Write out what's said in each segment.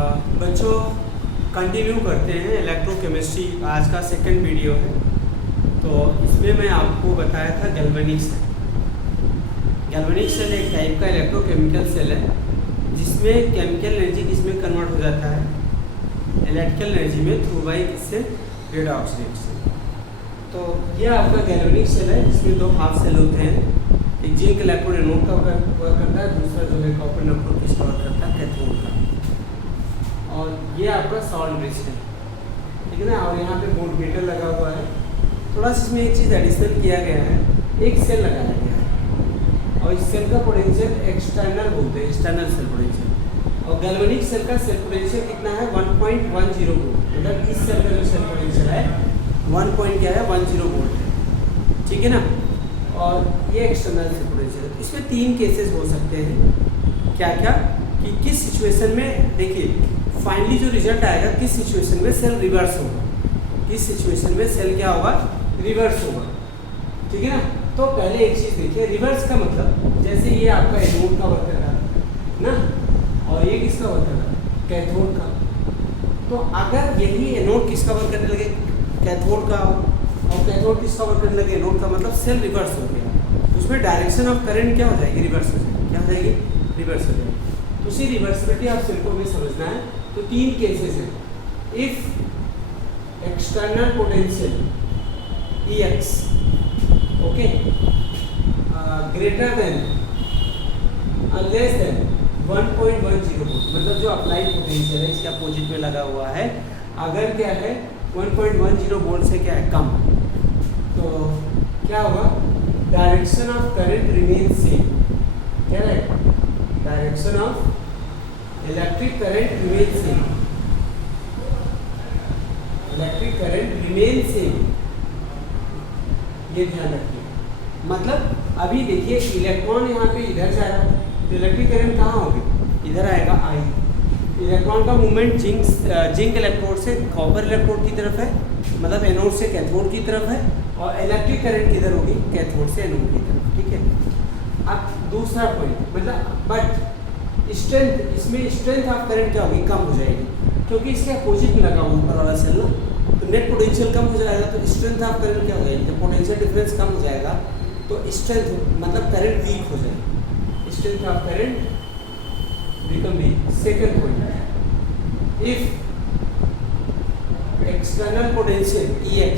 बच्चों कंटिन्यू करते हैं इलेक्ट्रोकेमिस्ट्री। आज का सेकंड वीडियो है। तो इसमें मैं आपको बताया था गैल्वेनिक सेल। गैल्वेनिक सेल एक टाइप का इलेक्ट्रोकेमिकल सेल है जिसमें केमिकल एनर्जी किसमें कन्वर्ट हो जाता है, इलेक्ट्रिकल एनर्जी में थ्रू बाई किससे, रेड ऑक्सीडेट से। तो ये आपका गैल्वेनिक सेल है जिसमें दो हाफ सेल होते हैं, एक जिंक इलेक्ट्रोड एनोड का वर्क करता है, दूसरा जो है कॉपर इलेक्ट्रोड किसका वर्क करता है, कैथोड का। और ये आपका सॉल्ट ब्रिज है, ठीक है ना। और यहाँ पे वोल्ट मीटर लगा हुआ है। थोड़ा सा इसमें एक चीज़ एडिशनल किया गया है, एक सेल लगाया गया है और इस सेल का पोटेंशियल एक्सटर्नल बोलते हैं, एक्सटर्नल सेल पोटेंशियल। और गैल्वेनिक सेल का सेल पोटेंशियल कितना है, 1.10 वोल्ट। मतलब इस सेल का जो सेल पोटेंशियल है 1.10 वोल्ट है, ठीक है ना। और ये एक्सटर्नल सेल पोटेंशियल है। इसमें तीन केसेस हो सकते हैं। क्या क्या कि किस सिचुएशन में, देखिए फाइनली जो रिजल्ट आएगा किस सिचुएशन में सेल रिवर्स होगा, किस सिचुएशन में सेल क्या होगा, रिवर्स होगा, ठीक है ना। तो पहले एक चीज़ देखिए, रिवर्स का मतलब जैसे ये आपका एनोड का वर्क कर रहा है ना, और ये किसका वर्क कर रहा है, कैथोड का। तो अगर यही एनोड किसका वर्क करने लगे, कैथोड का, और कैथोड किसका वर्क करने लगे, एनोड का, मतलब सेल रिवर्स हो गया। उसमें डायरेक्शन ऑफ करंट क्या हो जाएगी, रिवर्स हो जाएगी। क्या हो जाएगी, रिवर्स हो जाएगी। तो उसी रिवर्सिबिलिटी आप सेल को भी समझना है। तो तीन केसेस हैं। If external potential Ex okay greater than less than 1.10 volt, मतलब जो अप्लाई पोटेंशियल है इसके अपोजिट में लगा हुआ है, अगर क्या है 1.10 वोल्ट से क्या है, कम, तो क्या होगा, direction of current remain same. क्या है, direction of electric current remain same, electric current remain same, ये ध्यान रखिए। मतलब अभी देखिए इलेक्ट्रॉन यहाँ पे इधर जा रहा है, तो इलेक्ट्रिक करंट कहाँ होगी, इधर आएगा आई। इलेक्ट्रॉन का मूवमेंट जिंक इलेक्ट्रोड से कॉपर इलेक्ट्रोड की तरफ है, मतलब एनोड से कैथोड की तरफ है, और इलेक्ट्रिक करंट किधर होगी, कैथोड से एनोड की तरफ, ठीक है। अब दूसरा पॉइंट, मतलब बट स्ट्रेंथ, इसमें स्ट्रेंथ ऑफ करंट क्या होगी, कम हो जाएगी, क्योंकि इसके अपोजिट में लगा हुआ ऊपर वाला सेल ना, तो नेट पोटेंशियल कम हो जाएगा, तो स्ट्रेंथ ऑफ करंट क्या हो जाएगी, जब पोटेंशियल डिफरेंस कम हो जाएगा तो स्ट्रेंथ मतलब करंट वीक हो जाएगी, strength of current become weak. Second point, if external potential Ex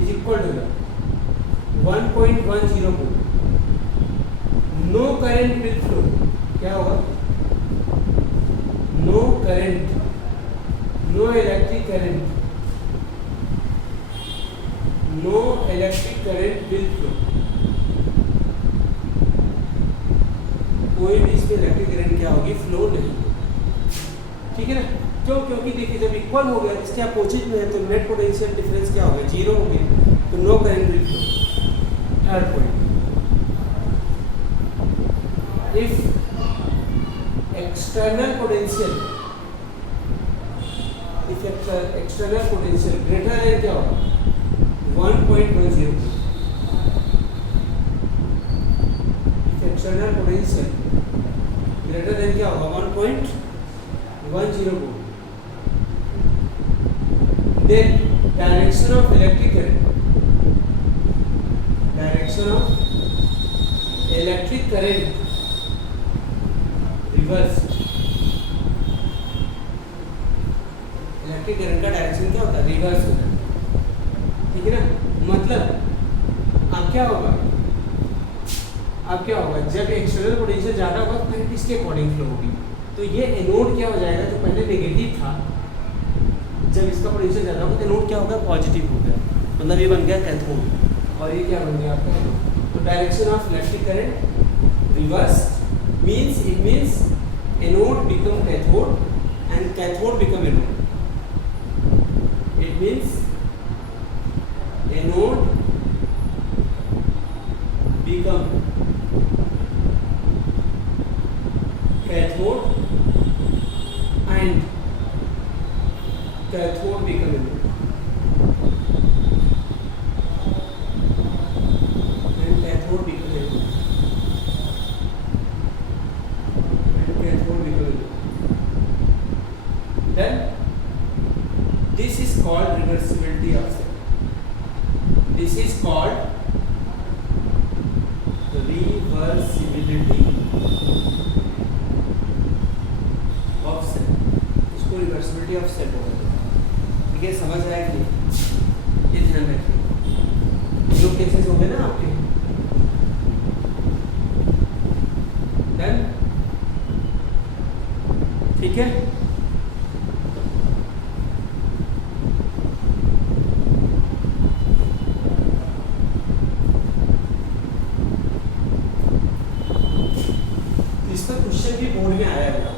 is equal to 1.10 volt, no current will flow. क्या होगा, no current, no electric current, no electric current will flow. कोई भी इसमें electric current क्या होगी, flow नहीं, ठीक है ना। क्यों, क्योंकि देखिए जब इक्वल हो गया, इसके अपोजिट में है, तो नेट पोटेंशियल डिफरेंस क्या हो गया, जीरो हो गया, तो no current will flow. Third point, if external potential, if external potential greater than क्या होगा, 1.10, if external potential greater than क्या होगा, 1.10 volt, then direction of electric current, direction of electric current reverse. Electric current का direction क्या होता है, reverse होता है, ठीक है ना। मतलब अब क्या होगा, अब क्या होगा, जब एक्सटर्नल पोटेंशियल ज़्यादा होगा तो करंट इसके अकॉर्डिंग फ्लो होगी। तो ये एनोड क्या हो जाएगा, जो पहले नेगेटिव था, जब इसका पोटेंशियल ज़्यादा होगा तो एनोड क्या होगा, पॉजिटिव हो गया, मतलब ये बन गया कैथोड, और ये क्या बन गया आपका एनोड। तो direction of electric current reverse means, it means anode become cathode and cathode become anode. It means anode become cathode and cathode become anode. And cathode become anode. And cathode become anode. This is called reversibility of cell, this is called reversibility of cell, इसको reversibility of cell बोलते हैं। ठीक है, समझ आया कि ये ध्यान रखिए, जो केसेस हो गए ना आपके, डन, ठीक है। इस पर क्वेश्चन भी बोर्ड में आया होगा,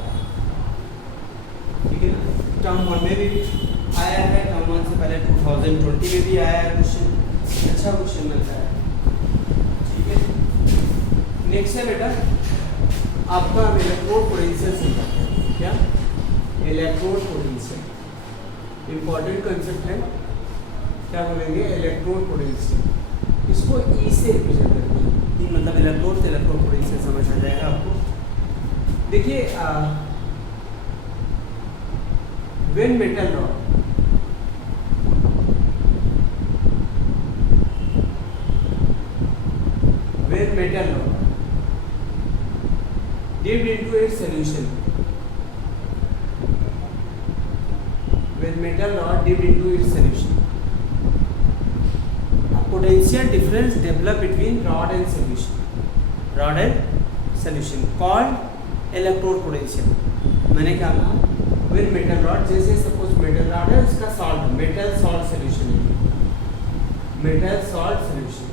ठीक है ना, टर्म 1 में भी आया है, टर्म 1 से पहले 2020 में भी आया है क्वेश्चन, अच्छा क्वेश्चन मिलता है। ठीक है, नेक्स्ट है बेटा आपका इलेक्ट्रोड पोटेंशियल से क्या, इलेक्ट्रोड पोटेंशियल इंपॉर्टेंट कंसेप्ट है, क्या बोलेंगे, इलेक्ट्रोड पोटेंशियल, इसको ई से रिप्रेजेंट करते हैं, मतलब इलेक्ट्रोड से इलेक्ट्रोड पोटेंशियल समझ आ जाएगा आपको। देखिए when metal rod dipped into its solution, when metal rod dipped into its solution, a potential difference develop between rod and solution called electrode potential। मैंने क्या कहा, when metal rod, जैसे suppose metal rod है, उसका salt metal salt solution है, metal salt solution,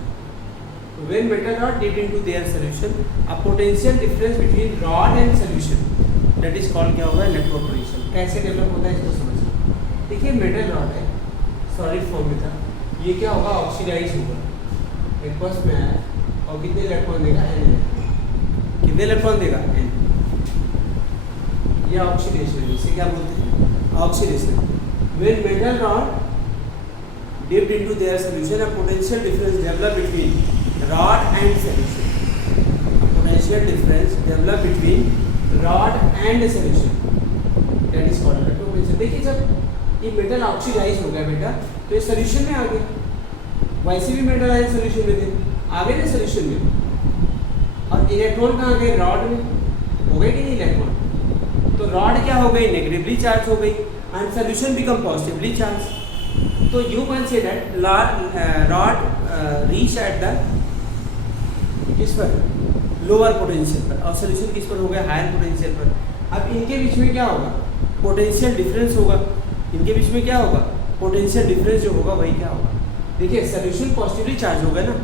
when metal rod dipped into their solution, a potential difference between rod and solution, that is called क्या होगा, electrode potential. कैसे develop होता है इसको समझिए। देखिए मेटल रॉड है, सॉलिड फॉर्म में था, ये क्या होगा, ऑक्सीडाइज होगा, एक्वस में आया और कितने इलेक्ट्रॉन देगा, n इलेक्ट्रॉन, कितने इलेक्ट्रॉन देगा, n, ये ऑक्सीडेशन, इसे क्या बोलते हैं, oxidation. when metal rod dipped into their solution, a potential difference develop between rod and solution, potential difference develop between rod and solution, that is called electrode potential। देखिए जब ये metal oxidise हो गया बेटा, तो ये सॉल्यूशन में आ गया, वैसे भी मेटल आए सॉल्यूशन में थे, आ गए ना सॉल्यूशन में, और इलेक्ट्रॉन कहाँ गए, रॉड में, हो गए कि नहीं इलेक्ट्रॉन, तो रॉड क्या हो गई, नेगेटिवली चार्ज हो गई, and solution become positively charge. तो you can say that rod reach at the किस पर, लोअर पोटेंशियल पर, और सोल्यूशन किस पर हो गया, हायर पोटेंशियल पर। अब इनके बीच में क्या होगा, पोटेंशियल डिफरेंस होगा, इनके बीच में क्या होगा, पोटेंशियल डिफरेंस जो होगा वही क्या होगा, देखिए सोल्यूशन पॉजिटिवली चार्ज होगा ना,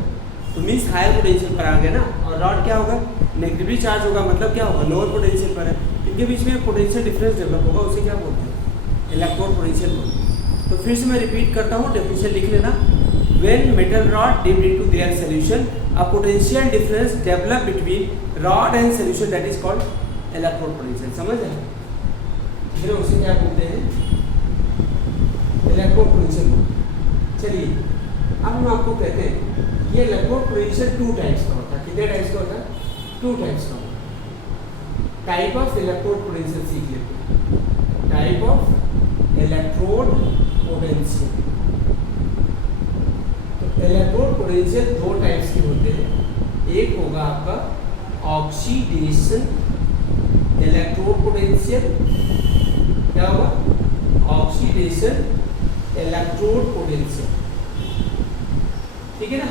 तो मीन्स हायर पोटेंशियल पर आ गया ना, और रॉड क्या होगा, नेगेटिवली चार्ज होगा, मतलब क्या होगा, लोअर पोटेंशियल पर है, इनके बीच में पोटेंशियल डिफरेंस डेवलप होगा, उसे क्या बोलते हैं, इलेक्ट्रोड पोटेंशियल बोलते हैं। तो फिर से मैं रिपीट करता हूँ, डेफिनेशन लिख लेना, when metal rod dipped into their solution, a potential difference develop between rod and solution, that is called electrode potential। समझ रहे हैं, फिर उसे क्या बोलते हैं, इलेक्ट्रोड पोटेंशियल। चलिए अब हम आपको कहते हैं ये इलेक्ट्रोड पोटेंशियल 2 टाइप्स का होता है, कितने टाइप्स का होता है, 2 टाइप्स का होता है। टाइप ऑफ इलेक्ट्रोड पोटेंशियल सीख लेते हैं, type of electrode potential. Electrode potential 2 types के होते हैं, एक होगा आपका ऑक्सीडेशन इलेक्ट्रोड पोटेंशियल, क्या होगा, ऑक्सीडेशन इलेक्ट्रोड पोटेंशियल, ठीक है ना।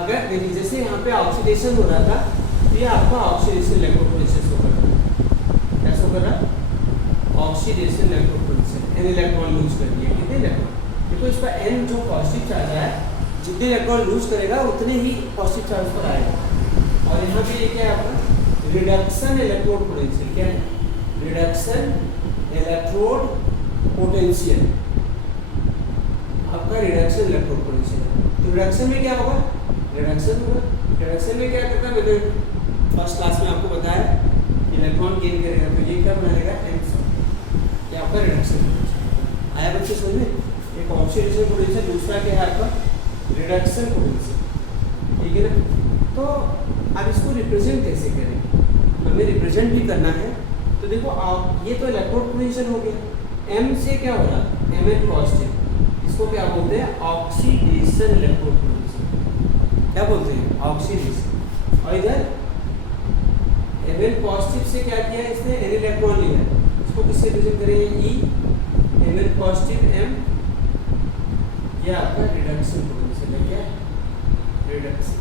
अगर देखिए जैसे यहाँ पे ऑक्सीडेशन हो रहा था, तो ये आपका ऑक्सीडेशन इलेक्ट्रोड पोटेंशियल शो कर रहा है, क्या शो कर रहा है, oxidation electrode potential, n electron lose कर दिया, कितने इलेक्ट्रॉन, देखो इसका n जो पॉजिटिव चार्ज है, जितने इलेक्ट्रॉन लूज करेगा उतने ही पॉजिटिव चार्ज पर आएगा। और यहाँ पे ये क्या है आपका, रिडक्शन इलेक्ट्रोड पोटेंशियल, क्या है, रिडक्शन इलेक्ट्रोड पोटेंशियल, आपका रिडक्शन इलेक्ट्रोड पोटेंशियल। तो रिडक्शन में क्या होगा, रिडक्शन होगा, रिडक्शन में क्या करता है, मैंने फर्स्ट क्लास में आपको बताया, इलेक्ट्रॉन गेन करेगा, तो ये क्या बना लेगा, ये आपका रिडक्शन आया बच्चे समझ में। एक ऑक्सीडेशन पोटेंशियल, दूसरा क्या है आपका रिडक्शन पोटेंशियल, ठीक है ना। तो अब इसको रिप्रेजेंट कैसे करें, हमें रिप्रेजेंट भी करना है। तो देखो आप, ये तो इलेक्ट्रोड पोटेंशियल हो गया, m से क्या हो रहा है, Mn पॉजिटिव, इसको क्या बोलते हैं? ऑक्सीडेशन इलेक्ट्रोपोरेंशियल। क्या बोलते हैं? ऑक्सीडेशन। और इधर Mn पॉजिटिव से क्या किया इसने? N इलेक्ट्रॉन लिया, इसको किससे रिप्रेजेंट करेंगे? E Mn पॉजिटिव M, ये आपका रिडक्शन पोटेंशियल है। क्या? रिडक्शन।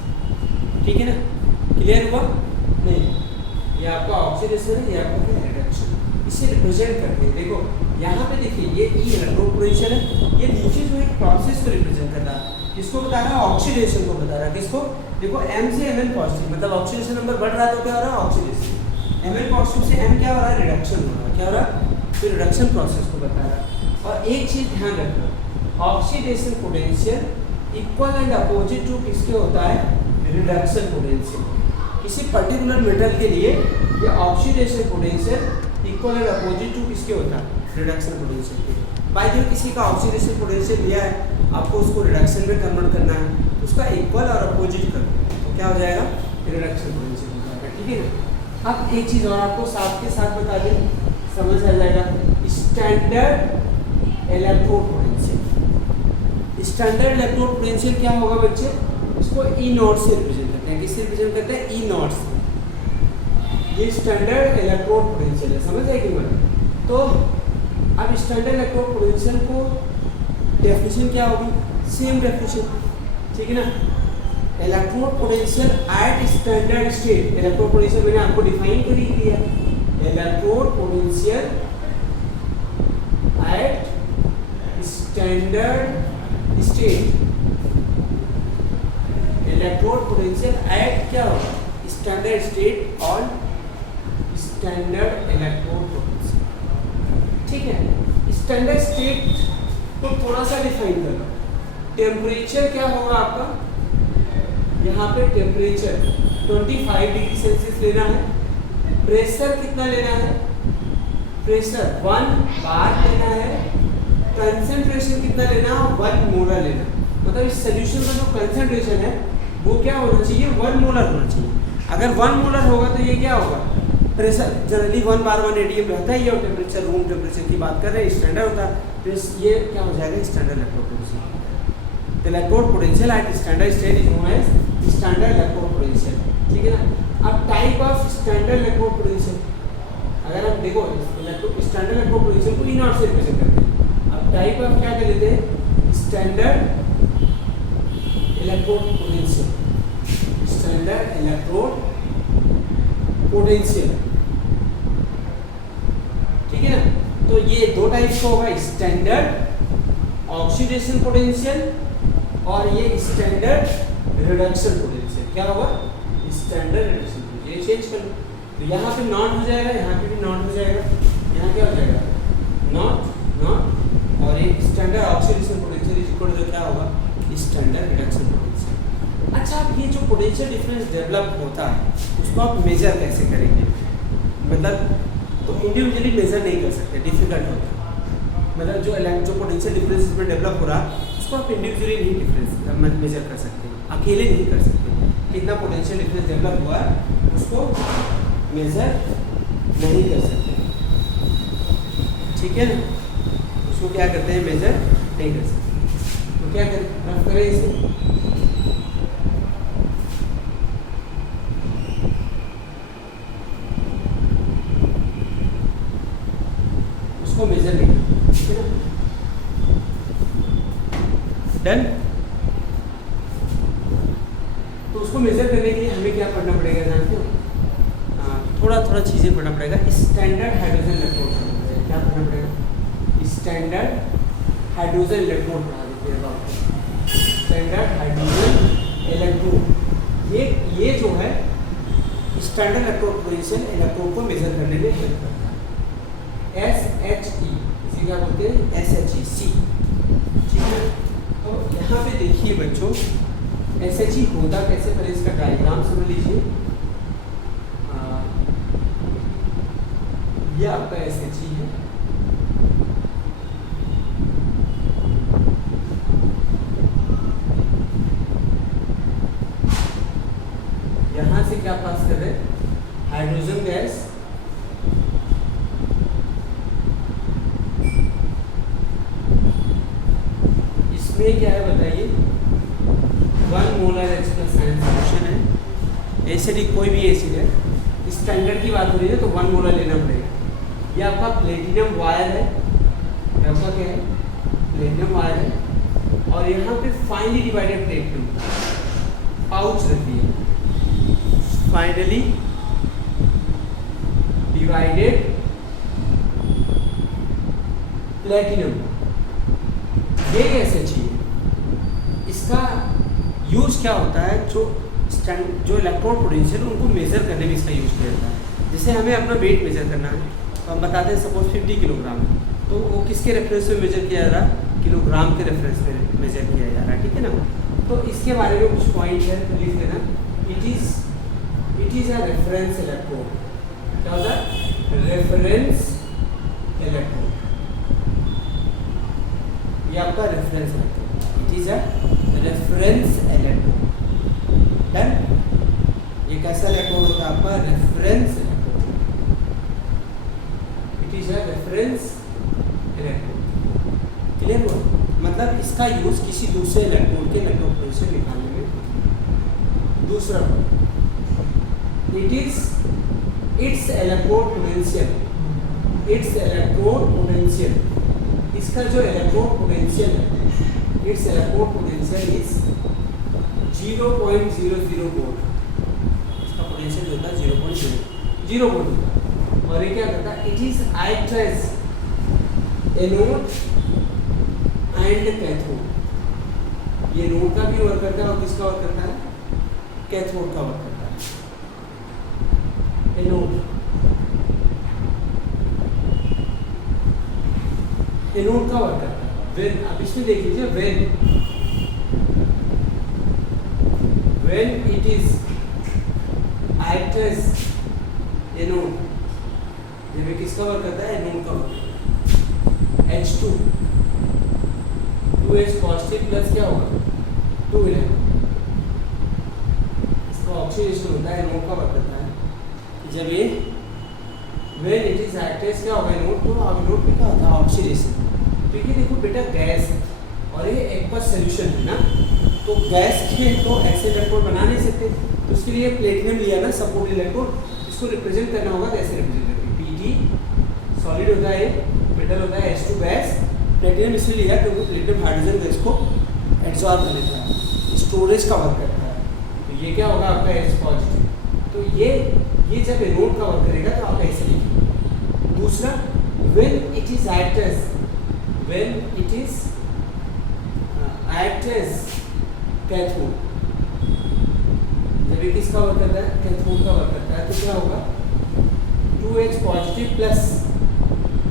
ठीक है ना? क्लियर हुआ? नहीं, ये आपका ऑक्सीडेशन है, ये आपका क्या? रिडक्शन। इसे रिप्रेजेंट करते हैं। देखो यहाँ पे देखिए, ये ई इलेक्ट्रो पोटेंशियल है, ये नीचे जो है प्रोसेस को रिप्रेजेंट कर रहा है। किसको बता रहा है? ऑक्सीडेशन को बता रहा है। किसको? देखो M से Mn पॉजिटिव, मतलब ऑक्सीडेशन नंबर बढ़ रहा है तो क्या हो रहा है? ऑक्सीडेशन। Mn पॉजिटिव से M क्या हो रहा है? रिडक्शन हो रहा है। क्या हो रहा है? तो रिडक्शन प्रोसेस को बता रहा है। और एक चीज ध्यान रखना, oxidation potential equal and opposite to किसके होता है? Reduction potential. किसी पर्टिकुलर मेटल के लिए ये oxidation potential equal and opposite to किसके होता है? रिडक्शन पोटेंशियल के। बाय द वे किसी का ऑक्सीडेशन पोटेंशियल दिया है, आपको उसको रिडक्शन में कन्वर्ट करना है, उसका इक्वल और अपोजिट कर दो तो क्या हो जाएगा? रिडक्शन पोटेंशियल हो जाएगा। ठीक है ना? अब एक चीज़ और आपको साथ के साथ बता दें, समझ आ जाएगा। Standard electrode potential. Standard electrode potential क्या होगा बच्चे? इसको ई नॉट से रिप्रेजेंट करते हैं। किससे रिप्रेजेंट करते हैं? ई नॉट से। ये स्टैंडर्ड इलेक्ट्रोड पोटेंशियल है, समझ आए कि मैं? तो अब स्टैंडर्ड इलेक्ट्रोड पोटेंशियल को डेफिनेशन क्या होगी? Same definition. ठीक है ना? Electrode potential at standard state. Electrode potential मैंने आपको डिफाइन कर ही दिया। Electrode potential at standard state. Electrode potential eight क्या होगा? स्टैंडर्ड स्टेट और स्टैंडर्ड इलेक्ट्रोड पोटेंशियल। ठीक है? स्टैंडर्ड स्टेट को थोड़ा सा डिफाइन करना। टेम्परेचर क्या होगा आपका? यहाँ पे टेम्परेचर 25 डिग्री सेल्सियस लेना है। प्रेशर कितना लेना है? प्रेशर 1 बार लेना है। कंसंट्रेशन कितना लेना है? 1 मोलर लेना। मतलब इस सोल्यूशन का जो कंसंट्रेशन है वो क्या होना चाहिए? 1 मोलर होना चाहिए। अगर 1 मोलर होगा तो ये क्या होगा? प्रेशर जनरली 1 बार 1 ATM रहता ही है, और टेम्परेचर रूम टेम्परेचर की बात कर रहे हैं, स्टैंडर्ड होता है। तो ये क्या हो जाएगा? Standard electrode potential. Electrode potential at standard state is known as standard electrode potential. ठीक है ना? अब type of standard electrode potential, अगर आप देखो स्टैंडर्ड इलेक्ट्रोड पोटेंशियल को ई नॉट से रिप्रेजेंट करते हैं। अब टाइप ऑफ क्या कर लेते हैं? Standard electrode potential. Standard electrode potential. ठीक है ना? तो ये दो टाइप का होगा, स्टैंडर्ड ऑक्सीडेशन पोटेंशियल और ये स्टैंडर्ड रिडक्शन पोटेंशियल। क्या होगा? Standard reduction potential. ये चेंज कर लो तो यहाँ पे नॉट हो जाएगा, यहाँ पे भी नॉट हो जाएगा, यहाँ क्या हो जाएगा? Naught naught. और ये standard oxidation potential is equal to क्या होगा? Standard reduction potential. अच्छा, अब ये जो पोटेंशियल डिफरेंस डेवलप होता है उसको आप मेजर कैसे करेंगे? मतलब तो इंडिविजुअली मेजर नहीं कर सकते, डिफिकल्ट होता है। मतलब जो पोटेंशियल डिफरेंस इसमें डेवलप हो रहा है उसको आप इंडिविजुअली नहीं डिफरेंस मेजर कर सकते, अकेले नहीं कर सकते। कितना पोटेंशियल डिफरेंस डेवलप हुआ है उसको मेजर नहीं कर सकते। ठीक है ना? उसको क्या करते हैं? मेजर नहीं कर सकते। तो क्या करें? रफ करें इसे। उसको मेजर नहीं करते। ठीक है ना? डन? तो उसको मेजर करने के लिए हमें क्या पढ़ना पड़ेगा जानते हो? थोड़ा थोड़ा चीज़ें पढ़ना पड़ेगा। स्टैंडर्ड हाइड्रोजन इलेक्ट्रोड पढ़ना पड़ेगा। क्या पढ़ना पड़ेगा? स्टैंडर्ड हाइड्रोजन इलेक्ट्रोड पढ़ा दीजिएगा। स्टैंडर्ड हाइड्रोजन इलेक्ट्रोड ये जो है स्टैंडर्ड इलेक्ट्रोड पोटेंशियल इलेक्ट्रोड को मेजर करने में हेल्प करता है। SHE इसी क्या बोलते हैं? SHE। ठीक है? तो यहाँ पे देखिए बच्चों, SHE होता कैसे, पहले इसका डायग्राम समझ लीजिए। ये आपका SHE है। यहाँ से क्या पास कर रहे हैं? Hydrogen gas. इसमें क्या है बताइए, 1 मोलर H+ सॉल्यूशन है। एसिड कोई भी एसिड है, स्टैंडर्ड की बात हो रही है तो 1 मोलर लेना पड़ेगा। ये आपका प्लेटिनम वायर है, ये आपका क्या है, प्लेटिनम वायर है। और यहाँ पे फाइनली डिवाइडेड प्लेटिनम पाउच रखी है, फाइनली डिवाइडेड प्लेटिनम। ये कैसे चाहिए, इसका यूज क्या होता है, जो इलेक्ट्रोड पोटेंशियल उनको मेजर करने में इसका यूज किया जाता है। जैसे हमें अपना वेट मेजर करना है तो हम बताते हैं सपोज 50 किलोग्राम है, तो वो किसके रेफरेंस में मेजर किया जा रहा है, किलोग्राम के रेफरेंस में मेजर किया जा रहा है, ठीक है ना। तो इसके बारे में कुछ पॉइंट है तो लिख देना, it is a reference electrode. क्या होता है, रेफरेंस इलेक्ट्रोड, ये आपका reference electrode, it is a reference electrode. Done. ये कैसा इलेक्ट्रोड होता है आपका, reference electrode, it is a reference electrode. Clear हुआ, मतलब इसका यूज किसी दूसरे इलेक्ट्रोड के इलेक्ट्रोड पोटेंशियल निकालने में। दूसरा it's electrode potential, it's electrode potential, इसका जो इलेक्ट्रोड पोटेंशियल है, it's electrode potential is 0.00 volt. इसका पोटेंशियल जो होता है 0.00 वोल्ट होता है। और ये क्या करता है, it is act as anode and cathode. ये नोड का भी वर्क करता है और किसका वर्क करता है, कैथोड का वर्क करता है। एनोड का वर्क करता है। वेन, अब इसमें देख लीजिए, when it is act as anode, ये किसका वर्क करता है, एनोड का वर्क करता है। H2 2H पॉजिटिव प्लस क्या होगा, 2 इलेक्ट्रॉन, इसका ऑक्सीडेशन होता है, एनोड का वर्क करता है। जब ये when it is act as क्या होगा, एनोड, तो एनोड पे क्या होता है, ऑक्सीडेशन। तो ये देखो बेटा गैस है और ये एक्वस सॉल्यूशन है ना, तो गैस के तो ऐसे इलेक्ट्रोड बना नहीं सकते, तो उसके लिए प्लेटिनम लिया ना सपोर्ट इलेक्ट्रोड, इसको रिप्रेजेंट करना होगा तो ऐसे रिप्रेजेंट करेंगे। Pg सॉलिड होता है, मेटल होता है, H2 गैस, प्लेटिनम इसलिए लिया क्योंकि प्लेटिनम हाइड्रोजन गैस को एब्जॉर्ब कर लेता है, स्टोरेज का वर्क करता है। तो ये क्या होगा आपका H पॉजिटिव। तो ये जब एनोड का वर्क करेगा तो आप ऐसे लिखिए। दूसरा, when it is act as cathode, जब ये किसका वर्क करता है, कैथोड का वर्क करता है, तो क्या होगा, 2H पॉजिटिव प्लस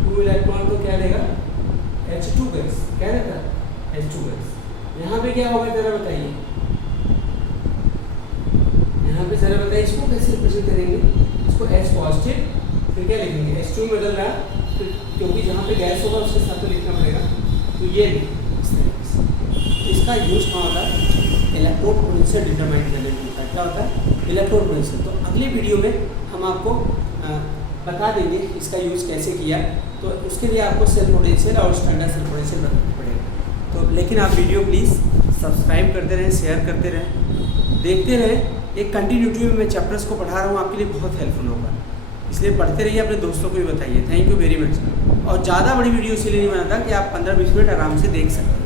2 इलेक्ट्रॉन को क्या देगा, H2 गैस, क्या देगा, H2 गैस। यहाँ पे क्या होगा जरा बताइए, यहाँ पे जरा बताइए इसको कैसे रिप्रेजेंट करेंगे, इसको H पॉजिटिव, फिर क्या लिखेंगे, H2 में बदल रहा, फिर क्योंकि जहाँ पे गैस होगा उसके साथ तो लिखना पड़ेगा, तो ये इस तरीके से। तो इसका यूज कहाँ होता है, इलेक्ट्रोड पोटेंशियल डिटरमाइन करने में होता है। क्या होता है, इलेक्ट्रोड पोटेंशियल। तो अगली वीडियो में हम आपको बता देंगे इसका यूज़ कैसे किया, तो उसके लिए आपको सेल पोटेंशियल और स्टैंडर्ड सेल पोटेंशियल बताना पड़ेगा। तो लेकिन आप वीडियो प्लीज़ सब्सक्राइब करते रहें, शेयर करते रहें, देखते रहें। एक कंटिन्यूटी में मैं चैप्टर्स को पढ़ा रहा हूँ, आपके लिए बहुत हेल्पफुल होगा, इसलिए पढ़ते रहिए, अपने दोस्तों को भी बताइए। Thank you very much. और ज़्यादा बड़ी वीडियो इसलिए नहीं बनाता कि आप 15-20 मिनट आराम से देख सकते हैं।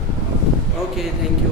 Okay, thank you.